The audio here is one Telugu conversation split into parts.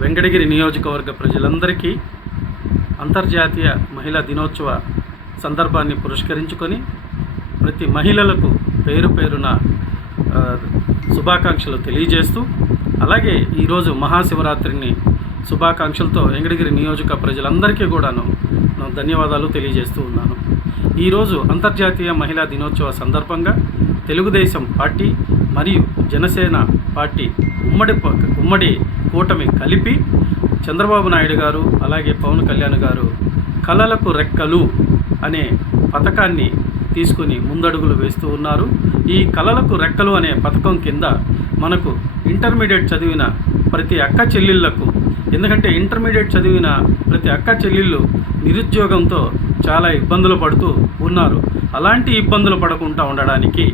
వెంకటగిరి నియోజకవర్గ ప్రజలందరికీ అంతర్జాతీయ మహిళా దినోత్సవ సందర్భాన్ని పురస్కరించుకొని ప్రతి మహిళలకు పేరు పేరున శుభాకాంక్షలు తెలియజేస్తూ, అలాగే ఈరోజు మహాశివరాత్రిని శుభాకాంక్షలతో వెంకటగిరి నియోజక ప్రజలందరికీ కూడాను ధన్యవాదాలు తెలియజేస్తూ ఉన్నాను. ఈరోజు అంతర్జాతీయ మహిళా దినోత్సవ సందర్భంగా తెలుగుదేశం పార్టీ మరియు జనసేన పార్టీ ఉమ్మడి కూటమి కలిపి చంద్రబాబు నాయుడు గారు అలాగే పవన్ కళ్యాణ్ గారు కళలకు రెక్కలు అనే పథకాన్ని తీసుకుని ముందడుగులు వేస్తూ ఉన్నారు. ఈ కళలకు రెక్కలు అనే పథకం కింద మనకు ఇంటర్మీడియట్ చదివిన ప్రతి అక్క చెల్లెళ్లకు, ఎందుకంటే ఇంటర్మీడియట్ చదివిన ప్రతి అక్క చెల్లెళ్ళు నిరుద్యోగంతో చాలా ఇబ్బందులు పడుతూ ఉన్నారు. అలాంటి ఇబ్బందులు పడకుండా ఉండడానికి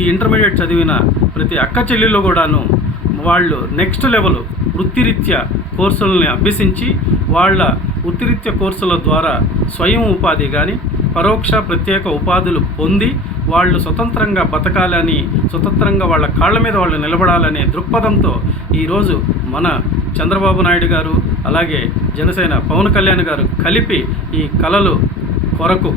ఈ ఇంటర్మీడియట్ చదివిన ప్రతి అక్క చెల్లెళ్ళు కూడాను వాళ్ళు నెక్స్ట్ లెవెల్ వృత్తిరీత్యా కోర్సులని అభ్యసించి వాళ్ళ వృత్తిరీత్యా కోర్సుల ద్వారా స్వయం ఉపాధి కానీ పరోక్ష ప్రత్యేక ఉపాధులు పొంది వాళ్ళు స్వతంత్రంగా బతకాలని, స్వతంత్రంగా వాళ్ళ కాళ్ళ మీద వాళ్ళు నిలబడాలనే దృక్పథంతో ఈరోజు మన చంద్రబాబు నాయుడు గారు అలాగే జనసేన పవన్ కళ్యాణ్ గారు కలిపి ఈ కళలకు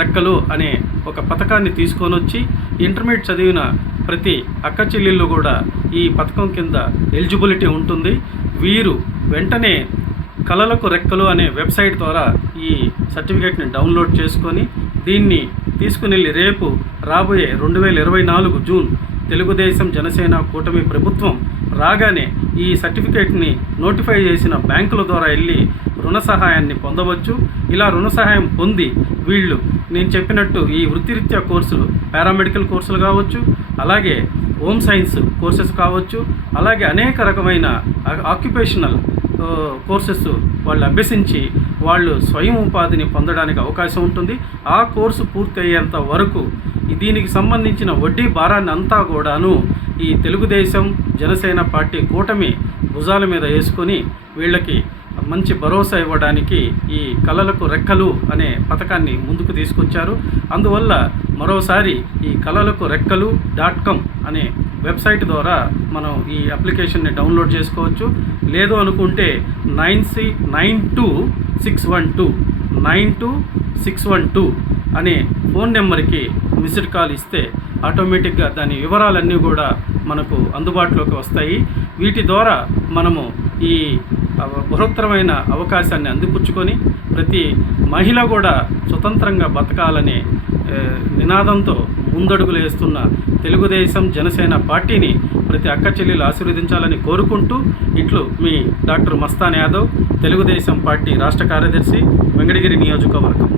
రెక్కలు అనే ఒక పథకాన్ని తీసుకొని వచ్చి ఇంటర్మీడియట్ చదివిన ప్రతి అక్క చెల్లెళ్ళు కూడా ఈ పథకం కింద ఎలిజిబిలిటీ ఉంటుంది. వీరు వెంటనే కళలకు రెక్కలు అనే వెబ్సైట్ ద్వారా ఈ సర్టిఫికేట్ని డౌన్లోడ్ చేసుకొని దీన్ని తీసుకుని రేపు రాబోయే 2024 జూన్ తెలుగుదేశం జనసేన కూటమి ప్రభుత్వం రాగానే ఈ సర్టిఫికేట్ని నోటిఫై చేసిన బ్యాంకుల ద్వారా వెళ్ళి రుణ సహాయాన్ని పొందవచ్చు. ఇలా రుణ సహాయం పొంది వీళ్ళు నేను చెప్పినట్టు ఈ వృత్తిరీత్యా కోర్సులు, పారామెడికల్ కోర్సులు కావచ్చు, అలాగే హోమ్ సైన్స్ కోర్సెస్ కావచ్చు, అలాగే అనేక రకమైన ఆక్యుపేషనల్ కోర్సెస్ వాళ్ళు అభ్యసించి వాళ్ళు స్వయం ఉపాధిని పొందడానికి అవకాశం ఉంటుంది. ఆ కోర్సు పూర్తి అయ్యేంత వరకు దీనికి సంబంధించిన వడ్డీ భారాన్ని అంతా కూడాను ఈ తెలుగుదేశం జనసేన పార్టీ కూటమి భుజాల మీద వేసుకొని వీళ్ళకి మంచి భరోసా ఇవ్వడానికి ఈ కళలకు రెక్కలు అనే పథకాన్ని ముందుకు తీసుకొచ్చారు. అందువల్ల మరోసారి ఈ కళలకు రెక్కలు.com అనే వెబ్సైట్ ద్వారా మనం ఈ అప్లికేషన్ని డౌన్లోడ్ చేసుకోవచ్చు. లేదు అనుకుంటే 92612 అనే ఫోన్ నెంబర్కి మిస్డ్ కాల్ ఇస్తే ఆటోమేటిక్గా దాని వివరాలన్నీ కూడా మనకు అందుబాటులోకి వస్తాయి. వీటి ద్వారా మనము ఈ బృహత్తరమైన అవకాశాన్ని అందిపుచ్చుకొని ప్రతి మహిళ కూడా స్వతంత్రంగా బతకాలనే నినాదంతో ముందడుగులు వేస్తున్న తెలుగుదేశం జనసేన పార్టీని ప్రతి అక్క చెల్లెలు ఆశీర్వదించాలని కోరుకుంటూ ఇట్లు మీ డాక్టర్ మస్తాన్ యాదవ్, తెలుగుదేశం పార్టీ రాష్ట్ర కార్యదర్శి, వెంకటగిరి నియోజకవర్గం.